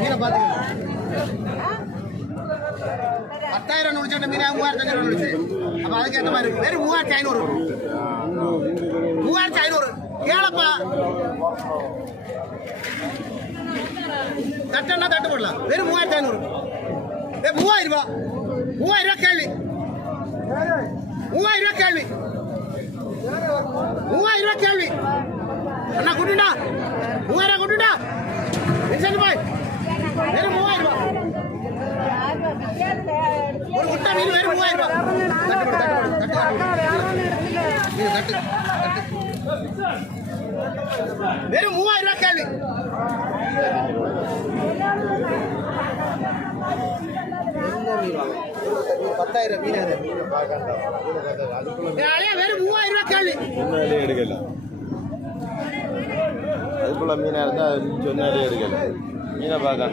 மீனை பார்த்துக்கலாம். 10,000 முடிச்சுட்டு மீன் 3,500 முடிச்சு. அப்போ அதுக்கேற்ற மாதிரி இருக்கு. வெறும் 3,500. 3,500 ஏழப்பா. தட்டுன்னா தட்டு போடலாம். வெறும் 3,500. 3,000 ரூபா. 3,000 ரூபா கேள்வி. 3,000 ரூபா கேள்வி. 3,000 ரூபா கேள்வி. அண்ணா குட்டுண்டா. 3,000 குட்டுண்டா. நிச்சயம் பாய். வெறும் 3,000 ரூபா. ஒரு குட்டை மீன் வெறும் 3,000 ரூபா. வெறும் 3,000 ரூபா கேள்வி. பத்தாயிரம் மீன் வெறும் 3,000 ரூபா கேள்வி. எடுக்கல அதுக்குள்ள மீனா இருந்தா சொன்னாலே எடுக்கல மீனை பார்க்க